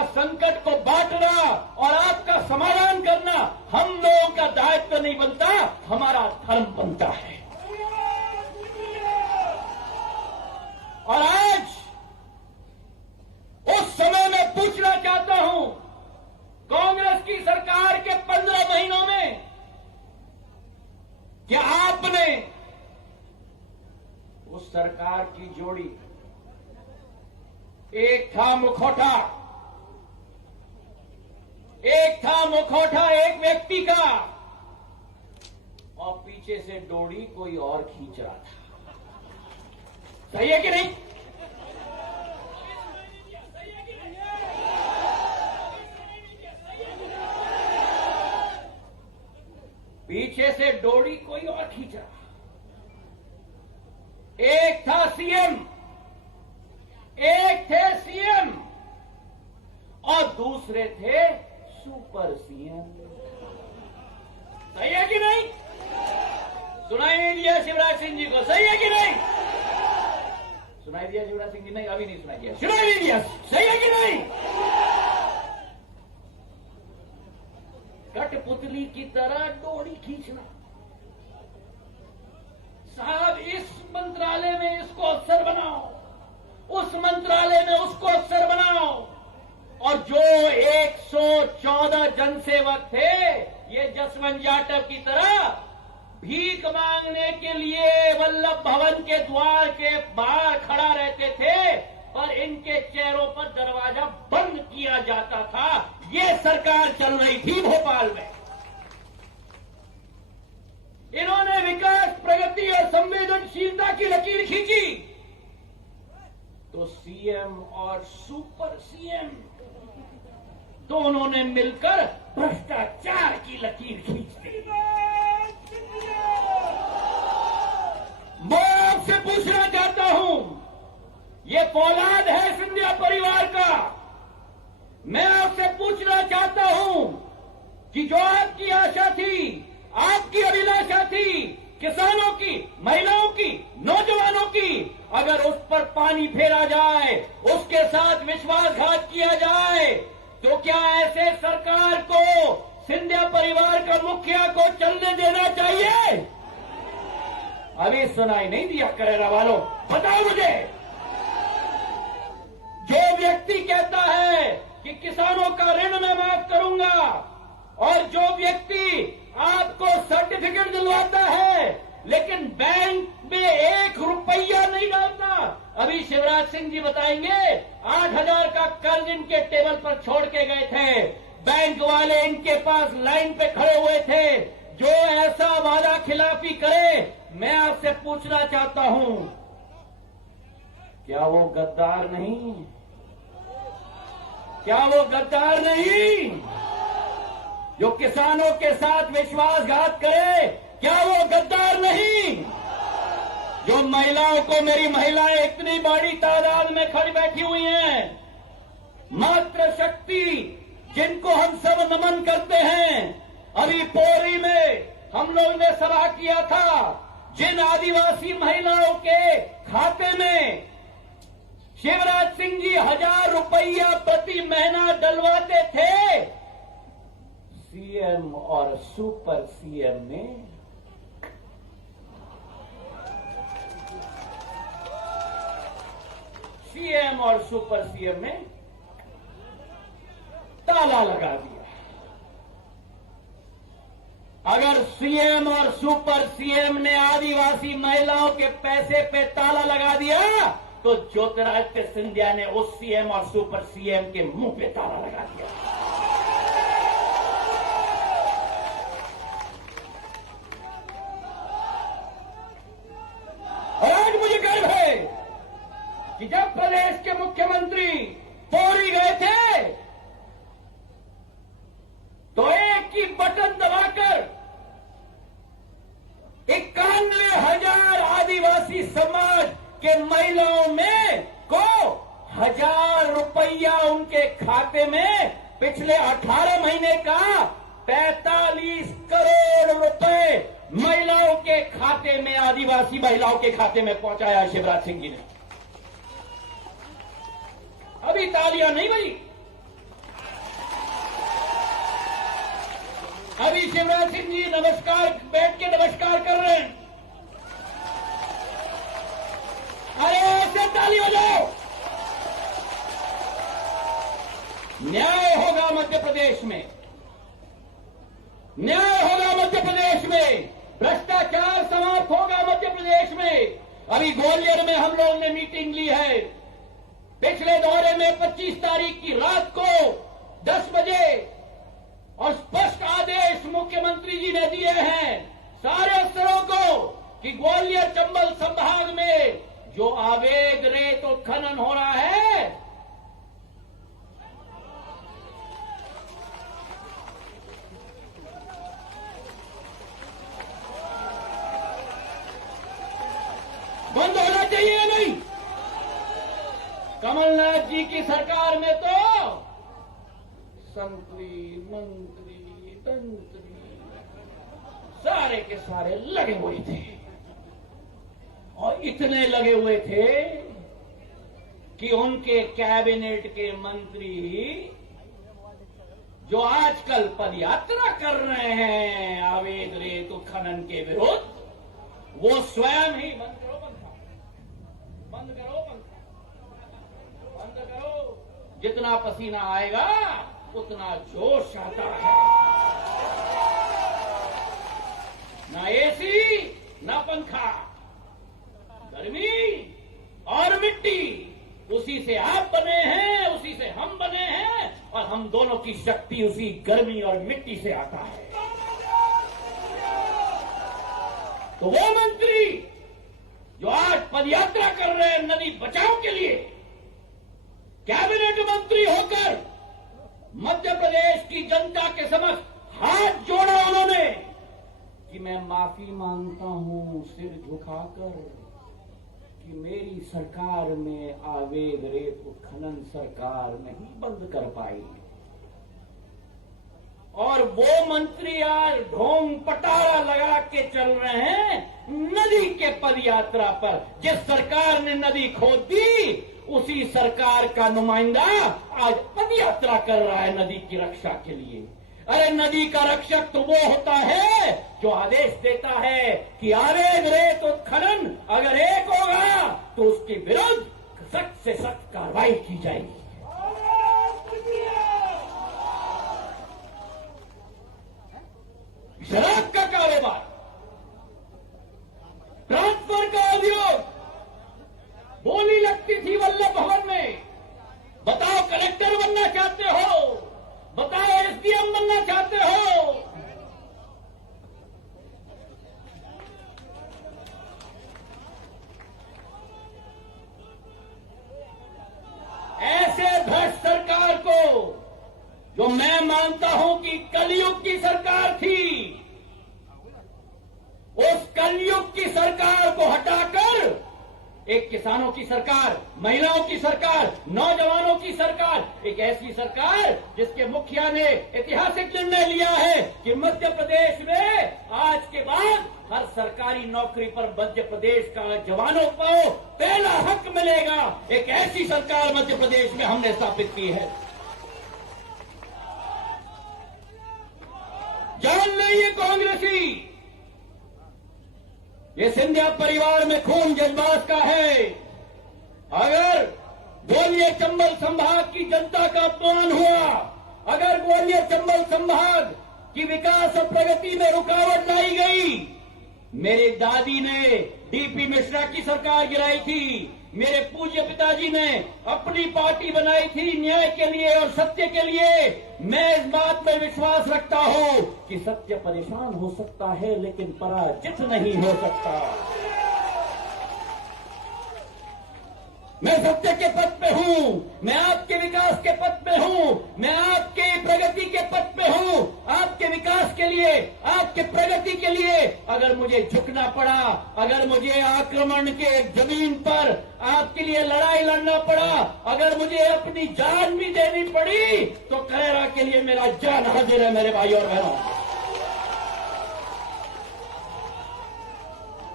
आपका संकट को बांटना और आपका समाधान करना हम लोगों का दायित्व नहीं बनता, हमारा धर्म बनता है। और आज उस समय में पूछना चाहता हूं, कांग्रेस की सरकार के 15 महीनों में क्या आपने उस सरकार की जोड़ी, एक था मुखौटा एक व्यक्ति का और पीछे से डोरी कोई और खींच रहा था, सही है कि नहीं? पीछे से डोरी कोई और खींच रहा। एक था सीएम, एक थे सीएम और दूसरे थे सुपर सीएम, सही है कि नहीं? सुनाई नहीं दिया शिवराज सिंह जी को, सही है कि नहीं? सुनाई दिया शिवराज सिंह जी? नहीं, अभी नहीं सुनाई दिया, सुनाई नहीं दिया, सही है कि नहीं? कठपुतली की तरह डोरी खींचना। साहब, इस मंत्रालय में इसको अफसर बनाओ, उस मंत्रालय में उसको अफसर बनाओ, और जो 114 जनसेवक थे ये जसवंत जाटव की तरह भीख मांगने के लिए वल्लभ भवन के द्वार के बाहर खड़ा रहते थे, पर इनके चेहरों पर दरवाजा बंद किया जाता था। ये सरकार चल रही थी भोपाल में। इन्होंने विकास, प्रगति और संवेदनशीलता की लकीर खींची, तो सीएम और सुपर सीएम दोनों ने मिलकर भ्रष्टाचार की लकीर खींच दी। मैं आपसे पूछना चाहता हूं, ये फौलाद है सिंधिया परिवार का। मैं आपसे पूछना चाहता हूं कि जो आपकी आशा थी, आपकी अभिलाषा थी, किसानों की, महिलाओं की, नौजवानों की, अगर उस पर पानी फेरा जाए, उसके साथ विश्वासघात किया जाए, तो क्या ऐसे सरकार को, सिंधिया परिवार का मुखिया को चलने देना चाहिए? अभी सुनाई नहीं दिया करेरा वालों, बताओ मुझे। जो व्यक्ति कहता है कि किसानों का ऋण मैं माफ करूंगा, और जो व्यक्ति आपको सर्टिफिकेट दिलवाता है लेकिन बैंक में 1 रुपया नहीं डालता, अभी शिवराज सिंह जी बताएंगे 8,000 का कर्ज इनके टेबल पर छोड़ के गए थे, बैंक वाले इनके पास लाइन पे खड़े हुए थे। जो ऐसा वादा खिलाफी करे, मैं आपसे पूछना चाहता हूं, क्या वो गद्दार नहीं? क्या वो गद्दार नहीं जो किसानों के साथ विश्वासघात करे? क्या वो गद्दार नहीं जो महिलाओं को, मेरी महिलाएं इतनी बड़ी तादाद में खड़ी बैठी हुई हैं, मातृ शक्ति जिनको हम सब नमन करते हैं। अभी पोरी में हम लोग ने सभा किया था, जिन आदिवासी महिलाओं के खाते में शिवराज सिंह जी 1,000 रुपया प्रति महीना डलवाते थे, सीएम और सुपर सीएम ने ताला लगा दिया। अगर सीएम और सुपर सीएम ने आदिवासी महिलाओं के पैसे पे ताला लगा दिया, तो ज्योतिरादित्य सिंधिया ने उस सीएम और सुपर सीएम के मुंह पे ताला लगा दिया। और आज मुझे गर्व है कि जब प्रदेश के मुख्यमंत्री पौरी गए थे, तो एक ही बटन दबाकर 91,000 आदिवासी समाज के महिलाओं में को 1,000 रुपया उनके खाते में पिछले 18 महीने का 45 करोड़ रुपए महिलाओं के खाते में, आदिवासी महिलाओं के खाते में पहुंचाया शिवराज सिंह जी ने। अभी तालियां नहीं बजी, अभी शिवराज सिंह जी नमस्कार बैठ के नमस्कार कर रहे हैं। अरे ऐसे ताली बजाओ। न्याय होगा मध्य प्रदेश में, न्याय होगा मध्य प्रदेश में, भ्रष्टाचार समाप्त होगा मध्य प्रदेश में। अभी ग्वालियर में हम लोगों ने मीटिंग ली है। पिछले दौरे में 25 तारीख की रात को 10 बजे और स्पष्ट आदेश मुख्यमंत्री जी ने दिए हैं सारे अफसरों को कि ग्वालियर चंबल संभाग में जो अवैध रेत उत्खनन हो रहा है, बंद होना चाहिए या नहीं? कमलनाथ जी की सरकार में तो संतरी, मंत्री, तंत्री सारे के सारे लगे हुए थे और इतने लगे हुए थे कि उनके कैबिनेट के मंत्री जो आजकल पदयात्रा कर रहे हैं अवैध रेत उत्खनन के विरुद्ध, वो स्वयं ही बंद करो पंखा, बंद करो पंखा, बंद करो। जितना पसीना आएगा उतना जोश आता है। ना एसी ना पंखा, गर्मी और मिट्टी, उसी से आप बने हैं, उसी से हम बने हैं और हम दोनों की शक्ति उसी गर्मी और मिट्टी से आता है। तो वो मंत्री जो आज पदयात्रा कर रहे हैं नदी बचाओ के लिए, कैबिनेट मंत्री होकर मध्य प्रदेश की जनता के समक्ष हाथ जोड़ा उन्होंने कि मैं माफी मांगता हूं सिर झुकाकर कि मेरी सरकार में अवैध रेत उत्खनन सरकार नहीं बंद कर पाई। और वो मंत्री आज ढोंग पटारा लगा के चल रहे हैं नदी के पदयात्रा पर। जिस सरकार ने नदी खोद दी उसी सरकार का नुमाइंदा आज पदयात्रा कर रहा है नदी की रक्षा के लिए। अरे नदी का रक्षक तो वो होता है जो आदेश देता है कि अवैध रेत उत्खनन अगर एक होगा तो उसके विरुद्ध सख्त से सख्त कार्रवाई की जाएगी। शराब का कारोबार, ट्रांसफर का अभियोग, बोली लगती थी वल्लभ भवन में। बताओ कलेक्टर बनना चाहते हो, बताओ एसडीएम बनना चाहते हो, ऐसे भ्रष्ट सरकार को जो मैं मानता हूं कि कलयुग की सरकार थी, उस कलयुग की सरकार को हटाकर एक किसानों की सरकार, महिलाओं की सरकार, नौजवानों की सरकार, एक ऐसी सरकार जिसके मुखिया ने ऐतिहासिक निर्णय लिया है कि मध्य प्रदेश में आज के बाद हर सरकारी नौकरी पर मध्य प्रदेश का जवानों को पहला हक मिलेगा। एक ऐसी सरकार मध्य प्रदेश में हमने स्थापित की है। जान लीजिए कांग्रेसी, ये सिंधिया परिवार में खून जज्बात का है। अगर ग्वालियर चंबल संभाग की जनता का अपमान हुआ, अगर ग्वालियर चंबल संभाग की विकास और प्रगति में रुकावट लाई गई, मेरे दादी ने डीपी मिश्रा की सरकार गिराई थी, मेरे पूज्य पिताजी ने अपनी पार्टी बनाई थी न्याय के लिए और सत्य के लिए। मैं इस बात में विश्वास रखता हूं कि सत्य परेशान हो सकता है लेकिन पराजित नहीं हो सकता। मैं सत्य के पथ पे हूं, मैं आपके विकास के पथ पे हूं, मैं आपके प्रगति के पथ पे हूं। आपके विकास के लिए, आपके प्रगति के लिए अगर मुझे झुकना पड़ा, अगर मुझे आक्रमण के जमीन पर आपके लिए लड़ाई लड़ना पड़ा, अगर मुझे अपनी जान भी देनी पड़ी, तो खैरा के लिए मेरा जान हाजिर है मेरे भाई और बहनों।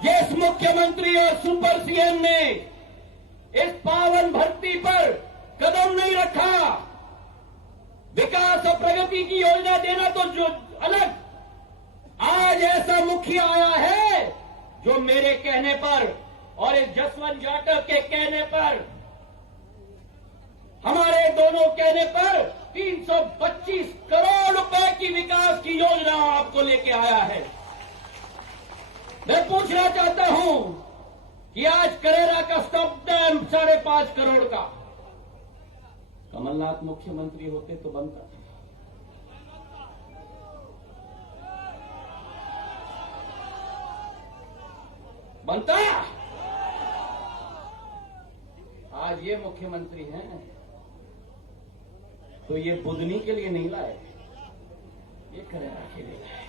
जिस मुख्यमंत्री और सुपर सीएम ने इस पावन धरती पर कदम नहीं रखा, विकास और प्रगति की योजना देना तो जो अलग, आज ऐसा मुखिया आया है जो मेरे कहने पर और इस जसवंत जाटव के कहने पर, हमारे दोनों कहने पर 325 करोड़ रुपए की विकास की योजना आपको लेके आया है। मैं पूछना चाहता हूं कि आज करेरा का स्टॉप डैम 5.5 करोड़ का, कमलनाथ मुख्यमंत्री होते तो बनता था। बनता। आज ये मुख्यमंत्री हैं तो ये बुदनी के लिए नहीं लाए, ये करेरा के लिए लाए।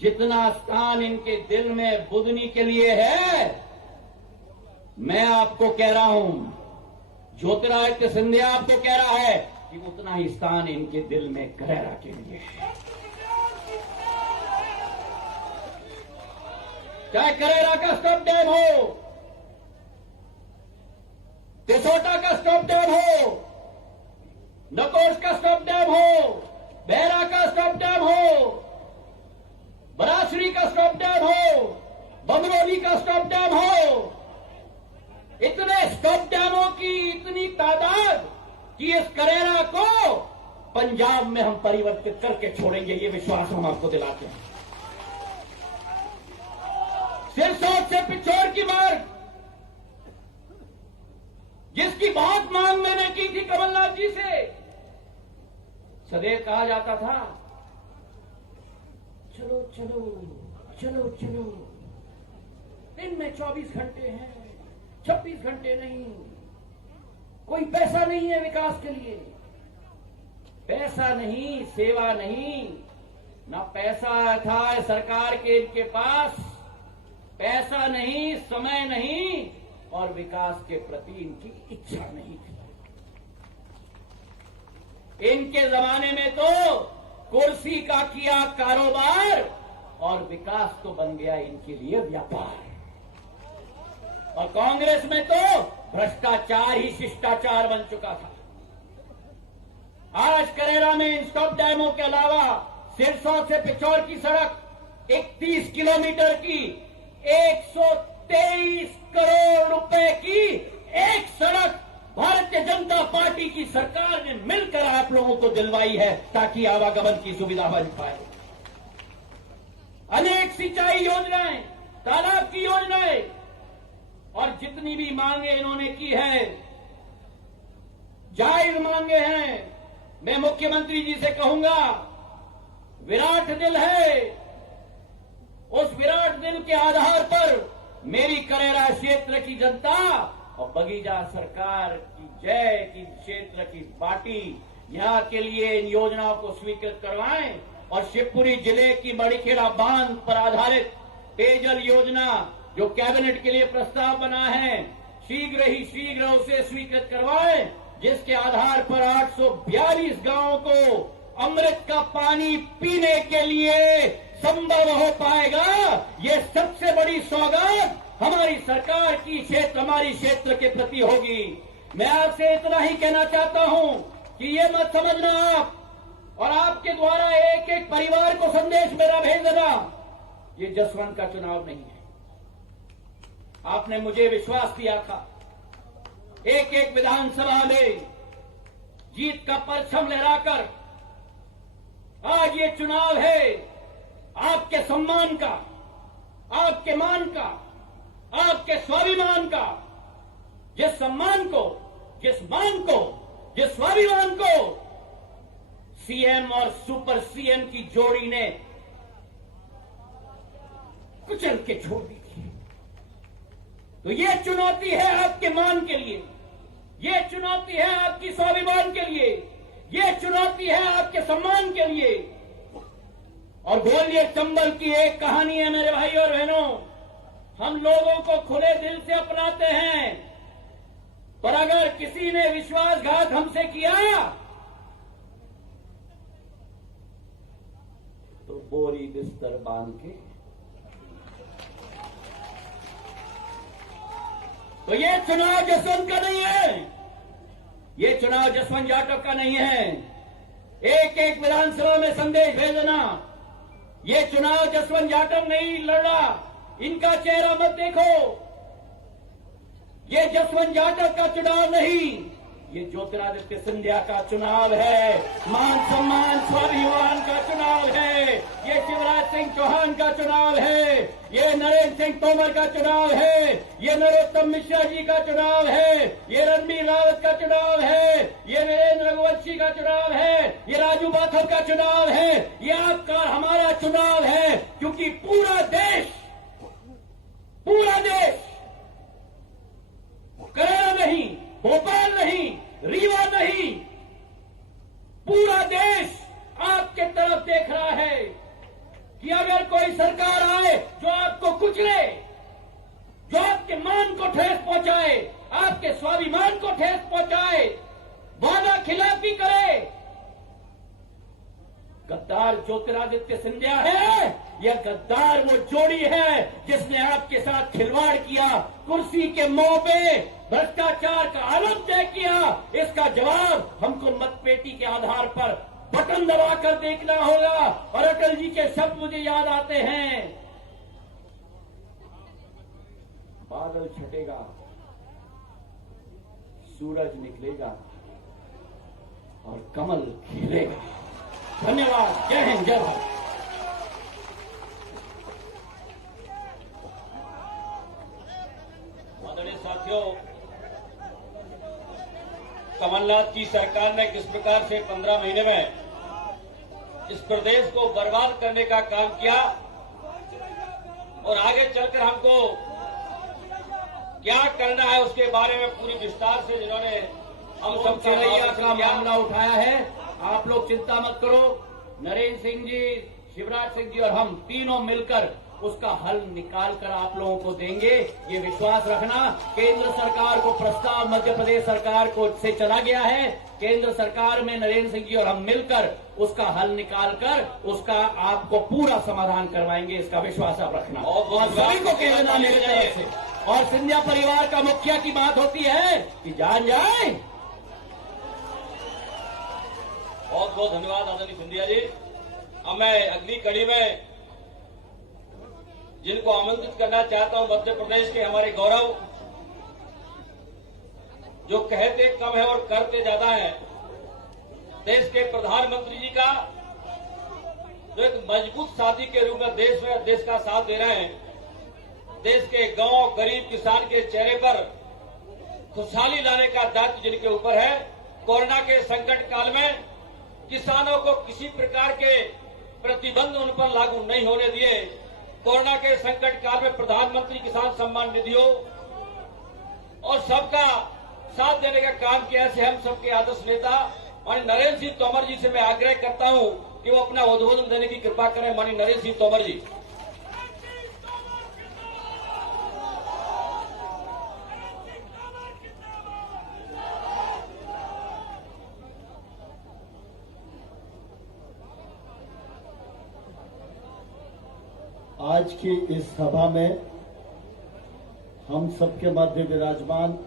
जितना स्थान इनके दिल में बुदनी के लिए है, मैं आपको कह रहा हूं, ज्योतिरादित्य सिंधिया आपको कह रहा है कि उतना ही स्थान इनके दिल में करेरा के लिए है। चाहे करेरा का स्टॉप डैम हो, तिसोटा का स्टॉप डैम हो, नकोश का स्टॉप डैम हो, बेहरा का स्टॉप डैम हो, बरासरी का स्टॉप डैम हो, बमरोली का स्टॉप डैम हो, इतने स्टॉप डैमों की इतनी तादाद कि इस करेरा को पंजाब में हम परिवर्तित करके छोड़ेंगे, ये विश्वास हम आपको दिलाते हैं। सिरसौर से पिछोर की मार्ग, जिसकी बहुत मांग मैंने की थी कमलनाथ जी से, सदैव कहा जाता था चलो चलो चलो चलो, दिन में 24 घंटे हैं, 26 घंटे नहीं, कोई पैसा नहीं है विकास के लिए। पैसा नहीं, सेवा नहीं, ना पैसा था सरकार के इनके पास, पैसा नहीं, समय नहीं, और विकास के प्रति इनकी इच्छा नहीं थी। इनके जमाने में तो कुर्सी का किया कारोबार और विकास तो बन गया इनके लिए व्यापार, और कांग्रेस में तो भ्रष्टाचार ही शिष्टाचार बन चुका था। आज करेरा में इन स्टॉप डैमों के अलावा सिरसौर से पिछौर की सड़क 31 किलोमीटर की 123 करोड़ रुपए की एक सड़क भारतीय जनता पार्टी की सरकार ने मिलकर आप लोगों को दिलवाई है, ताकि आवागमन की सुविधा बन पाए। अनेक सिंचाई योजनाएं, तालाब की योजनाएं, और जितनी भी मांगे इन्होंने की है, जायज मांगे हैं, मैं मुख्यमंत्री जी से कहूंगा, विराट दिल है, उस विराट दिल के आधार पर मेरी करेरा क्षेत्र की जनता और बगीजा सरकार की जय की क्षेत्र की पार्टी यहां के लिए इन योजनाओं को स्वीकृत करवाएं, और शिवपुरी जिले की बड़ीखेड़ा बांध पर आधारित पेयजल योजना जो कैबिनेट के लिए प्रस्ताव बना है, शीघ्र उसे स्वीकृत करवाएं, जिसके आधार पर 842 गांवों को अमृत का पानी पीने के लिए संभव हो पाएगा। ये सबसे बड़ी सौगात हमारी सरकार की हमारी क्षेत्र के प्रति होगी। मैं आपसे इतना ही कहना चाहता हूं कि ये मत समझना आप, और आपके द्वारा एक एक परिवार को संदेश मेरा भेज देना, ये जसवंत का चुनाव नहीं है। आपने मुझे विश्वास दिया था, एक एक विधानसभा में जीत का परचम लहराकर, आज ये चुनाव है आपके सम्मान का, आपके मान का, आपके स्वाभिमान का। जिस सम्मान को, जिस मान को, जिस स्वाभिमान को सीएम और सुपर सीएम की जोड़ी ने कुचल के छोड़ दी थी, तो ये चुनौती है आपके मान के लिए, ये चुनौती है आपकी स्वाभिमान के लिए, ये चुनौती है आपके सम्मान के लिए। और ग्वालियर चंबल की एक कहानी है मेरे भाई और बहनों, हम लोगों को खुले दिल से अपनाते हैं, पर अगर किसी ने विश्वासघात हमसे किया तो बोरी बिस्तर बांध के, तो ये चुनाव जसवंत का नहीं है, ये चुनाव जसवंत जाटव का नहीं है। एक एक विधानसभा में संदेश भेजना, ये चुनाव जसवंत जाटव नहीं लड़ रहा, इनका चेहरा मत देखो। ये जसवंत जाटव का चुनाव नहीं, ये ज्योतिरादित्य सिंधिया का चुनाव है। मान सम्मान स्वाभिमान का चुनाव है। ये शिवराज सिंह चौहान का चुनाव है। ये नरेंद्र सिंह तोमर का चुनाव है। ये नरोत्तम मिश्रा जी का चुनाव है। ये रणबीर रावत का चुनाव है। ये नरेंद्र रघुवंशी का चुनाव है। ये राजू बाथर का चुनाव है। ये आपका हमारा चुनाव है, क्योंकि पूरा देश करेला नहीं, भोपाल नहीं, रीवा नहीं, पूरा देश आपके तरफ देख रहा है कि अगर कोई सरकार आए जो आपको कुचले, जो आपके मान को ठेस पहुंचाए, आपके स्वाभिमान को ठेस पहुंचाए, वादा खिलाफी करे, गद्दार ज्योतिरादित्य सिंधिया है या गद्दार वो जोड़ी है जिसने आपके साथ खिलवाड़ किया, कुर्सी के मोह पे भ्रष्टाचार का आरोप तय किया। इसका जवाब हमको मतपेटी के आधार पर बटन दबाकर देखना होगा। और अटल जी के शब्द मुझे याद आते हैं, बादल छटेगा, सूरज निकलेगा और कमल खिलेगा। धन्यवाद। जय हिंद, जय भारत। आदरणीय साथियों, कमलनाथ की सरकार ने किस प्रकार से 15 महीने में इस प्रदेश को बर्बाद करने का काम किया और आगे चलकर हमको क्या करना है उसके बारे में पूरी विस्तार से जिन्होंने हम सब चिरैया का मामला उठाया है। आप लोग चिंता मत करो, नरेंद्र सिंह जी, शिवराज सिंह जी और हम तीनों मिलकर उसका हल निकाल कर आप लोगों को देंगे। ये विश्वास रखना। केंद्र सरकार को प्रस्ताव मध्य प्रदेश सरकार को से चला गया है। केंद्र सरकार में नरेंद्र सिंह जी और हम मिलकर उसका हल निकाल कर उसका आपको पूरा समाधान करवाएंगे, इसका विश्वास आप रखना। और सभी को कहना मेरे तरफ से। और सिंधिया परिवार का मुखिया की बात होती है कि जान जाए। बहुत बहुत धन्यवाद आदरणीय सिंधिया जी। अब मैं अगली कड़ी में जिनको आमंत्रित करना चाहता हूं, मध्य प्रदेश के हमारे गौरव, जो कहते कम है और करते ज्यादा है, देश के प्रधानमंत्री जी का, जो एक मजबूत साथी के रूप में देश का साथ दे रहे हैं। देश के गांव गरीब किसान के चेहरे पर खुशहाली लाने का दायित्व जिनके ऊपर है। कोरोना के संकट काल में किसानों को किसी प्रकार के प्रतिबंध उन पर लागू नहीं होने दिए। कोरोना के संकट काल में प्रधानमंत्री किसान सम्मान निधियों और सबका साथ देने का काम किया। ऐसे हम सबके आदर्श नेता माननीय नरेंद्र सिंह तोमर जी से मैं आग्रह करता हूं कि वो अपना उद्बोधन देने की कृपा करें। माननीय नरेंद्र सिंह तोमर जी। आज की इस सभा में हम सबके मध्य विराजमान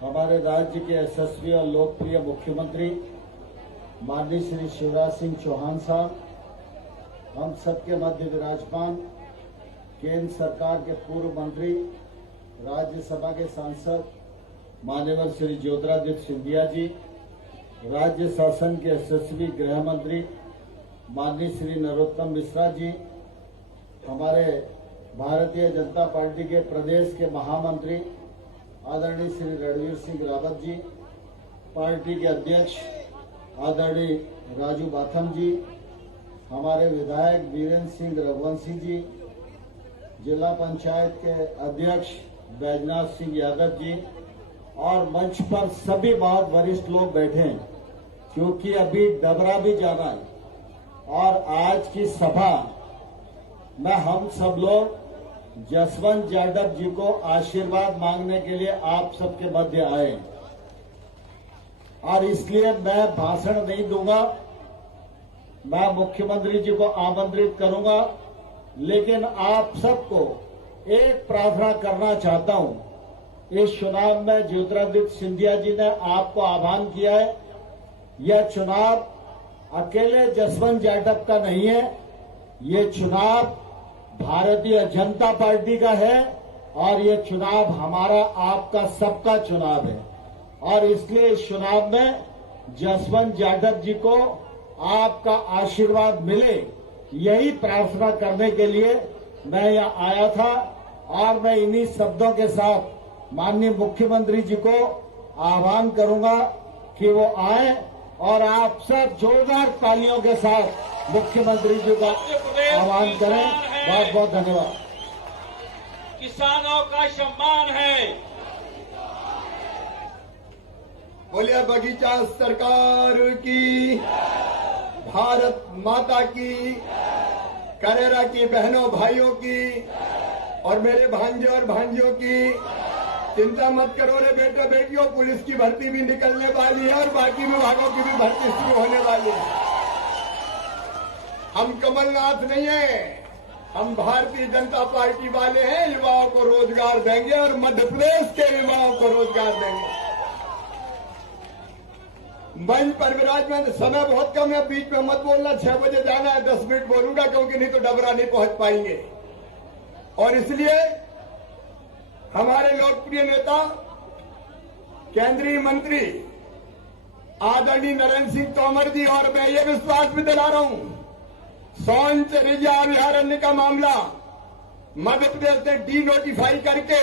हमारे राज्य के यशस्वी और लोकप्रिय मुख्यमंत्री माननीय श्री शिवराज सिंह चौहान साहब, हम सबके मध्य विराजमान केंद्र सरकार के पूर्व मंत्री, राज्यसभा के सांसद माननीय श्री ज्योतिरादित्य सिंधिया जी, राज्य शासन के यशस्वी गृह मंत्री माननीय श्री नरोत्तम मिश्रा जी, हमारे भारतीय जनता पार्टी के प्रदेश के महामंत्री आदरणीय श्री रणबीर सिंह रावत जी, पार्टी के अध्यक्ष आदरणीय राजू बाथम जी, हमारे विधायक वीरेंद्र सिंह रघुवंशी जी, जिला पंचायत के अध्यक्ष बैजनाथ सिंह यादव जी और मंच पर सभी बहुत वरिष्ठ लोग बैठे हैं, क्योंकि अभी डबरा भी जाना है। और आज की सभा में हम सब लोग जसवंत जाटव जी को आशीर्वाद मांगने के लिए आप सबके मध्य आए और इसलिए मैं भाषण नहीं दूंगा, मैं मुख्यमंत्री जी को आमंत्रित करूंगा, लेकिन आप सबको एक प्रार्थना करना चाहता हूं इस चुनाव में ज्योतिरादित्य सिंधिया जी ने आपको आह्वान किया है। यह चुनाव अकेले जसवंत जाटव का नहीं है, ये चुनाव भारतीय जनता पार्टी का है और ये चुनाव हमारा आपका सबका चुनाव है। और इसलिए इस चुनाव में जसवंत जाटव जी को आपका आशीर्वाद मिले, यही प्रार्थना करने के लिए मैं यहाँ आया था। और मैं इन्हीं शब्दों के साथ माननीय मुख्यमंत्री जी को आह्वान करूंगा कि वो आए और आप सब जोरदार तालियों के साथ मुख्यमंत्री जी का आह्वान करें। बहुत बहुत धन्यवाद। किसानों का सम्मान है। बोलिए बगीचा सरकार की, भारत माता की, करेरा की बहनों भाइयों की और मेरे भांजे और भांजियों की, चिंता मत करो रे बेटे बेटियों, पुलिस की भर्ती भी निकलने वाली है और बाकी विभागों की भी भर्ती शुरू होने वाली है। हम कमलनाथ नहीं है, हम भारतीय जनता पार्टी वाले हैं। युवाओं को रोजगार देंगे और मध्य प्रदेश के युवाओं को रोजगार देंगे। मंच पर विराजमान, समय बहुत कम है, बीच में मत बोलना। 6 बजे जाना है, 10 मिनट बोलूंगा क्योंकि नहीं तो डबरा नहीं पहुंच पाएंगे। और इसलिए हमारे लोकप्रिय नेता केंद्रीय मंत्री आदरणीय नरेंद्र सिंह तोमर जी, और मैं ये विश्वास भी दिला रहा हूं, सोन चरिया अभयारण्य का मामला मध्य प्रदेश ने डी नोटिफाई करके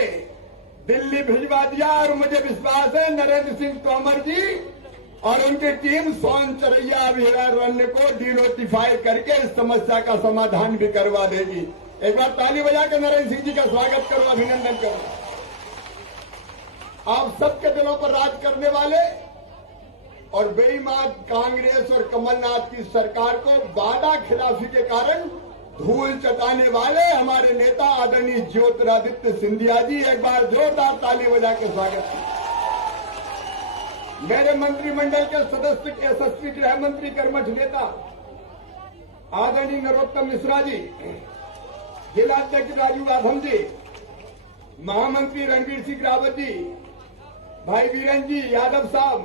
दिल्ली भिजवा दिया। और मुझे विश्वास है नरेंद्र सिंह तोमर जी और उनकी टीम सोन चरिया अभयारण्य को डी नोटिफाई करके इस समस्या का समाधान भी करवा देगी। एक बार ताली बजाकर नरेंद्र सिंह जी का स्वागत करो, अभिनंदन करो। आप सबके दिलों पर राज करने वाले और बेईमान कांग्रेस और कमलनाथ की सरकार को वादा खिलाफी के कारण धूल चटाने वाले हमारे नेता आदरणीय ज्योतिरादित्य सिंधिया जी, एक बार जोरदार ताली बजा के स्वागत है। मेरे मंत्रिमंडल के सदस्य यशस्वी गृह मंत्री कर्मठ नेता आदरणीय नरोत्तम मिश्रा जी, जिलाध्यक्ष राजू आधम जी, महामंत्री रणवीर सिंह रावत जी, भाई वीरेंद्र जी यादव साहब,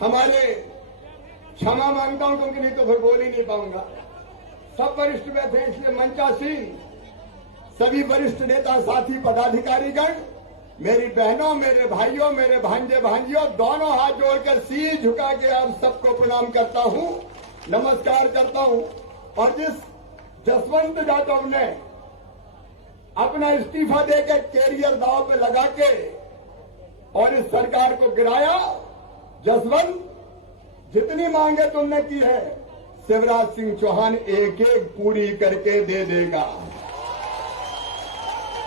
हमारे क्षमा मांगता हूं क्योंकि नहीं तो फिर बोल ही नहीं पाऊंगा। सब वरिष्ठ बैठे इसलिए मंचासीन सभी वरिष्ठ नेता साथी पदाधिकारीगण, मेरी बहनों, मेरे भाइयों, मेरे भांजे भांजियों, दोनों हाथ जोड़कर सीध झुका के आप सबको प्रणाम करता हूं, नमस्कार करता हूं। और जिस जसवंत जाटव ने अपना इस्तीफा देकर कैरियर दांव पे लगा के और इस सरकार को गिराया, जसवंत जितनी मांगे तुमने की है शिवराज सिंह चौहान एक एक पूरी करके दे देगा।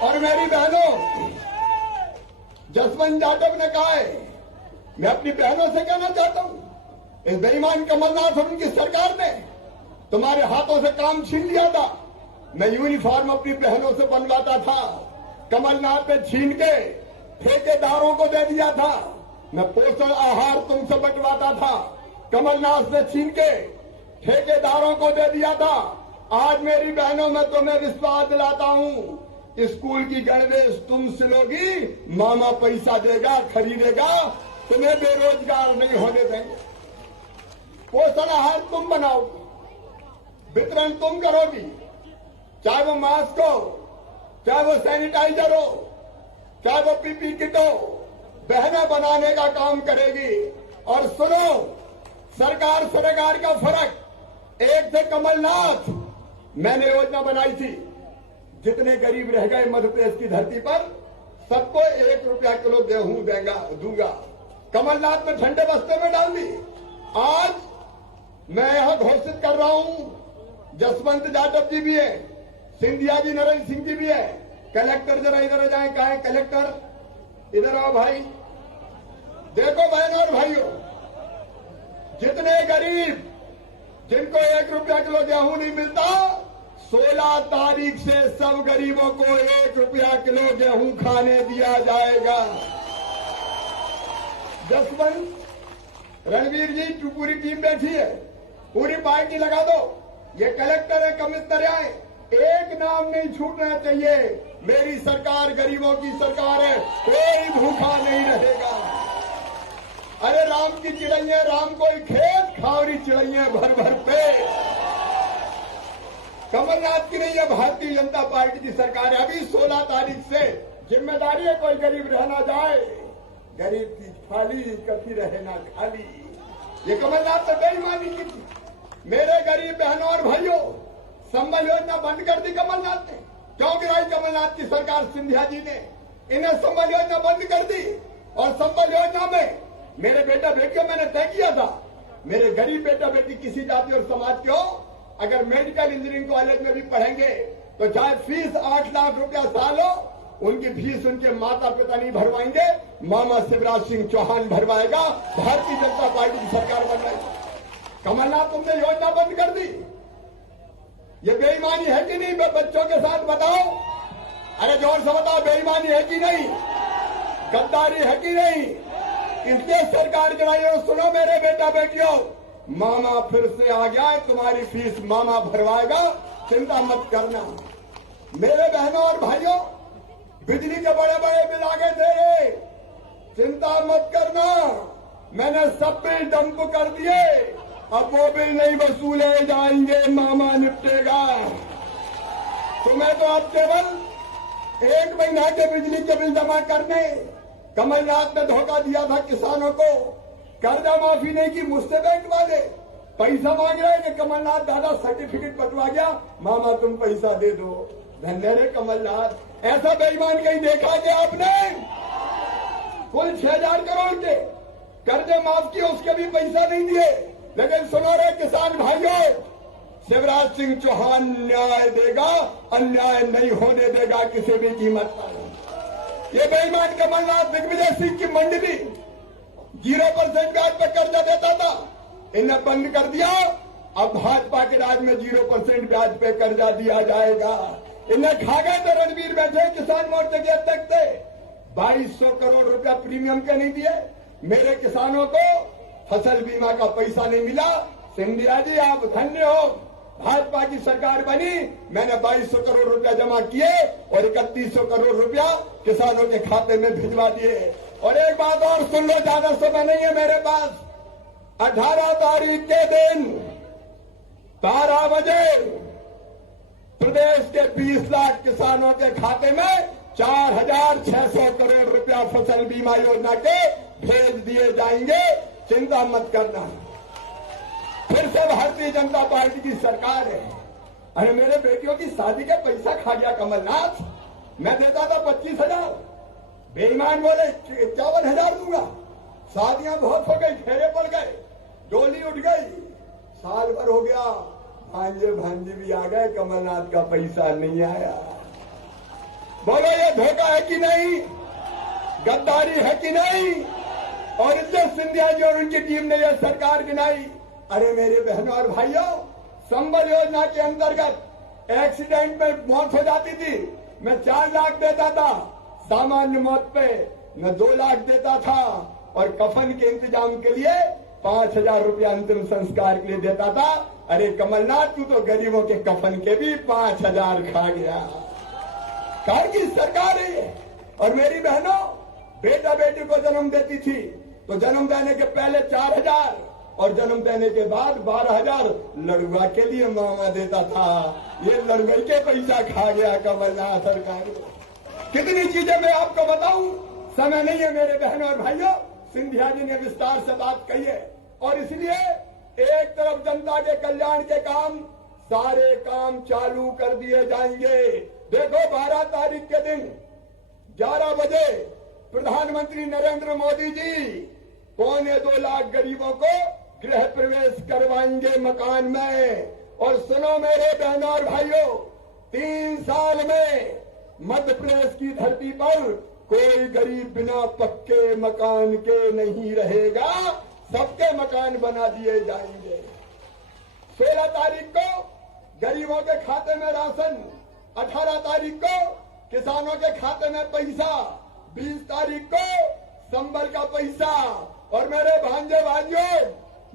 और मेरी बहनों, जसवंत जाटव ने कहा है, मैं अपनी बहनों से कहना चाहता हूं, इस बेईमान कमलनाथ और उनकी सरकार ने तुम्हारे हाथों से काम छीन लिया था। मैं यूनिफॉर्म अपनी बहनों से बनवाता था, कमलनाथ ने छीन के ठेकेदारों को दे दिया था। मैं पोषण आहार तुमसे बंटवाता था, कमलनाथ ने छीन के ठेकेदारों को दे दिया था। आज मेरी बहनों में तुम्हें विश्वास दिलाता हूं, स्कूल की गणवेश तुम सिलोगी, मामा पैसा देगा, खरीदेगा, तुम्हें बेरोजगार नहीं होने देंगे। पोषण आहार तुम बनाओगी, वितरण तुम करोगी, चाहे वो मास्क हो, चाहे वो सैनिटाइजर हो, चाहे वो पीपी किट हो, बहनें बनाने का काम करेगी। और सुनो, सरकार सरकार का फर्क, एक थे कमलनाथ, मैंने योजना बनाई थी, जितने गरीब रह गए मध्य प्रदेश की धरती पर सबको 1 रुपया किलो गेहूं दूंगा। कमलनाथ ने ठंडे बस्ते में डाल दी। आज मैं यहां घोषित कर रहा हूं, जसवंत जाटव जी भी है, सिंधिया जी, नरेंद्र सिंह जी भी है। कलेक्टर जरा इधर आ जाए, कहा है कलेक्टर, इधर आओ भाई। देखो बहनों और भाइयों, जितने गरीब जिनको 1 रुपया किलो गेहूं नहीं मिलता, 16 तारीख से सब गरीबों को 1 रुपया किलो गेहूं खाने दिया जाएगा। जसवंत, रणवीर जी, पूरी टीम बैठी है, पूरी पार्टी लगा दो। ये कलेक्टर है, कमिश्नर आए, एक नाम नहीं छूटना चाहिए, मेरी सरकार गरीबों की सरकार है, कोई भूखा नहीं रहेगा। अरे राम की चिड़ैया राम कोई खेत, खावरी चिड़ैया भर भर पे। कमलनाथ की नहीं है, भारतीय जनता पार्टी की सरकार है। अभी 16 तारीख से जिम्मेदारी है, कोई गरीब रह ना जाए, गरीब की थाली कभी रहे ना खाली। ये कमलनाथ ने बेईमानी की थी। मेरे गरीब बहनों और भाइयों, संबल योजना बंद कर दी कमलनाथ ने। क्यों गिराई कमलनाथ की सरकार सिंधिया जी ने? इन्हें संबल योजना बंद कर दी। और संबल योजना में मेरे बेटा बेटियों मैंने तय किया था, मेरे गरीब बेटा बेटी किसी जाति और समाज के हो, अगर मेडिकल इंजीनियरिंग कॉलेज में भी पढ़ेंगे तो चाहे फीस 8 लाख रुपया साल हो, उनकी फीस उनके माता पिता नहीं भरवाएंगे, मामा शिवराज सिंह चौहान भरवाएगा। भारतीय जनता पार्टी की सरकार बन रही। कमलनाथ तुमने योजना बंद कर दी, ये बेईमानी है कि नहीं? बच्चों के साथ बताओ, अरे जोर से बताओ, बेईमानी है कि नहीं? गद्दारी है कि नहीं? इसलिए सरकार गिराई। और सुनो मेरे बेटा बेटियों, मामा फिर से आ गया है, तुम्हारी फीस मामा भरवाएगा, चिंता मत करना। मेरे बहनों और भाइयों, बिजली के बड़े बड़े बिल आ गए थे, चिंता मत करना, मैंने सब बिल डंप कर दिए, अब वो बिल नहीं वसूले जाएंगे, मामा निपटेगा। तुम्हें तो अब केवल 1 महीना के बिजली के बिल जमा करने। कमलनाथ ने धोखा दिया था किसानों को, कर्जा माफी नहीं की, मुझसे बैंक वाले पैसा मांग रहे हैं कि कमलनाथ दादा सर्टिफिकेट बंटवा गया, मामा तुम पैसा दे दो। धन्य रे कमलनाथ, ऐसा बेईमान कहीं देखा क्या आपने? कुल 6000 करोड़ के कर्जे माफ किए, उसके भी पैसा नहीं दिए। लेकिन सुनो रे किसान भाइयों, शिवराज सिंह चौहान न्याय देगा, अन्याय नहीं होने देगा किसी भी कीमत पर। ये बेईमान कमलनाथ दिग्विजय सिंह की मंडली 0% ब्याज पर कर्जा देता था, इन्हें बंद कर दिया। अब भाजपा के राज में 0% ब्याज पे कर्जा दिया जाएगा। इन्हें खा गए तो रणवीर बैठे किसान मोर्चे के अध्यक्ष थे, 2200 करोड़ रुपया प्रीमियम के नहीं दिए। मेरे किसानों को फसल बीमा का पैसा नहीं मिला। सिंधिया जी आप धन्य हो, भाजपा की सरकार बनी, मैंने 2200 करोड़ रुपया जमा किए और 3100 करोड़ रुपया किसानों के खाते में भिजवा दिए। और एक बात और सुन लो, ज्यादा समय नहीं है मेरे पास। 18 तारीख के दिन 12 बजे प्रदेश के 20 लाख किसानों के खाते में 4600 करोड़ रुपया फसल बीमा योजना के भेज दिए जाएंगे, चिंता मत करना। फिर से भारतीय जनता पार्टी की सरकार है। अरे मेरे बेटियों की शादी का पैसा खा गया कमलनाथ, मैं देता था 25,000, बेईमान बोले 51,000 दूंगा। शादियां बहुत हो गई, फेरे पड़ गए, डोली उठ गई, साल भर हो गया, भांजे भांजी भी आ गए, कमलनाथ का पैसा नहीं आया। बोलो ये धोखा है कि नहीं? गद्दारी है कि नहीं? और इसलिए सिंधिया जी और उनकी टीम ने यह सरकार गिनाई। अरे मेरे बहनों और भाइयों, संबल योजना के अंतर्गत एक्सीडेंट में मौत हो जाती थी, मैं 4 लाख देता था, सामान्य मौत पे मैं 2 लाख देता था, और कफन के इंतजाम के लिए 5,000 रुपया अंतिम संस्कार के लिए देता था। अरे कमलनाथ तू तो गरीबों के कफन के भी 5,000 खा गया। कार की सरकार है ये। और मेरी बहनों, बेटा बेटी को जन्म देती थी तो जन्म देने के पहले 4,000 और जन्म देने के बाद 12,000 लड़ुआ के लिए मामा देता था। ये लड़ुई के पैसा खा गया कमलनाथ सरकार। कितनी चीजें मैं आपको बताऊं, समय नहीं है मेरे बहनों और भाइयों। सिंधिया जी ने विस्तार से बात कही है, और इसलिए एक तरफ जनता के कल्याण के काम, सारे काम चालू कर दिए जाएंगे। देखो 12 तारीख के दिन 11 बजे प्रधानमंत्री नरेंद्र मोदी जी 2.25 लाख गरीबों को गृह प्रवेश करवाएंगे मकान में। और सुनो मेरे बहनों और भाइयों, 3 साल में मध्य प्रदेश की धरती पर कोई गरीब बिना पक्के मकान के नहीं रहेगा, सबके मकान बना दिए जाएंगे। 16 तारीख को गरीबों के खाते में राशन, 18 तारीख को किसानों के खाते में पैसा, 20 तारीख को संबल का पैसा। और मेरे भांजे भाइयों,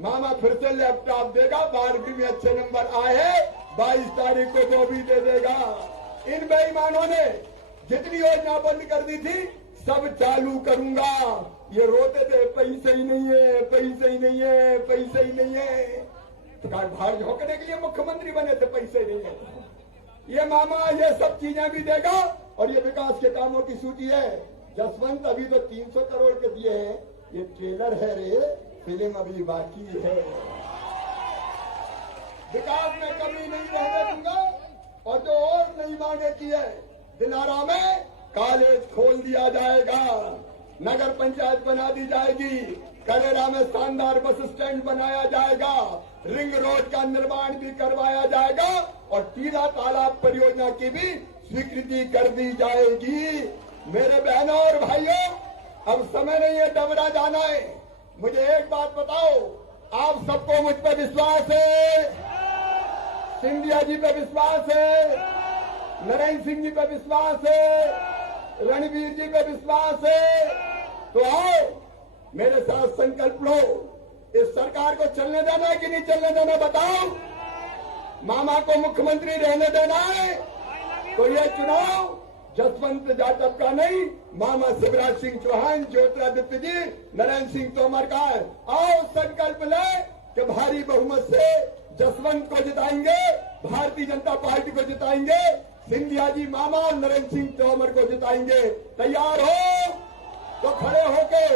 मामा फिर से लैपटॉप देगा, 12वीं में अच्छे नंबर आए, 22 तारीख को जो भी दे देगा। इन बेईमानों ने जितनी योजना बंद कर दी थी सब चालू करूंगा। ये रोते थे पैसे ही नहीं है, पैसे ही नहीं है, पैसे ही नहीं है। तो बाहर झोंकने के लिए मुख्यमंत्री बने थे, पैसे ही नहीं है। ये मामा ये सब चीजें भी देगा और ये विकास के कामों की सूची है। जसवंत अभी तो 300 करोड़ के दिए हैं, ये ट्रेलर है रे, फिल्म अभी बाकी है। विकास में कमी नहीं रहने दूंगा और जो और नई मांगे की है, दिनारा में कॉलेज खोल दिया जाएगा, नगर पंचायत बना दी जाएगी, करेरा में शानदार बस स्टैंड बनाया जाएगा, रिंग रोड का निर्माण भी करवाया जाएगा और तीला तालाब परियोजना की भी स्वीकृति कर दी जाएगी। मेरे बहनों और भाइयों, अब समय नहीं है डबरा जाना है। मुझे एक बात बताओ, आप सबको मुझ पर विश्वास है? सिंधिया जी पे विश्वास है? नरेंद्र सिंह जी पे विश्वास है? रणवीर जी पे विश्वास है? तो आओ मेरे साथ संकल्प लो। इस सरकार को चलने देना है कि नहीं चलने देना बताओ। मामा को मुख्यमंत्री रहने देना है तो ये चुनाव जसवंत जाटव का नहीं, मामा शिवराज सिंह चौहान, ज्योतिरादित्य जी, नरेंद्र सिंह तोमर का है। आओ संकल्प ले कि भारी बहुमत से जसवंत को जिताएंगे, भारतीय जनता पार्टी को जिताएंगे, सिंधिया जी मामा और नरेंद्र सिंह तोमर को जिताएंगे। तैयार हो तो खड़े होके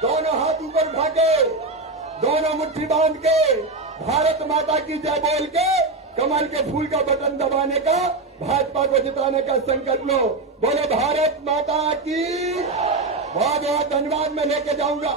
दोनों हाथ ऊपर उठा के, दोनों मुट्ठी बांध के, भारत माता की जय बोल के, कमल के फूल का बटन दबाने का, भाजपा को जिताने का संकल्प लो। बोले भारत माता की। बहुत बहुत धन्यवाद। मैं लेके जाऊंगा।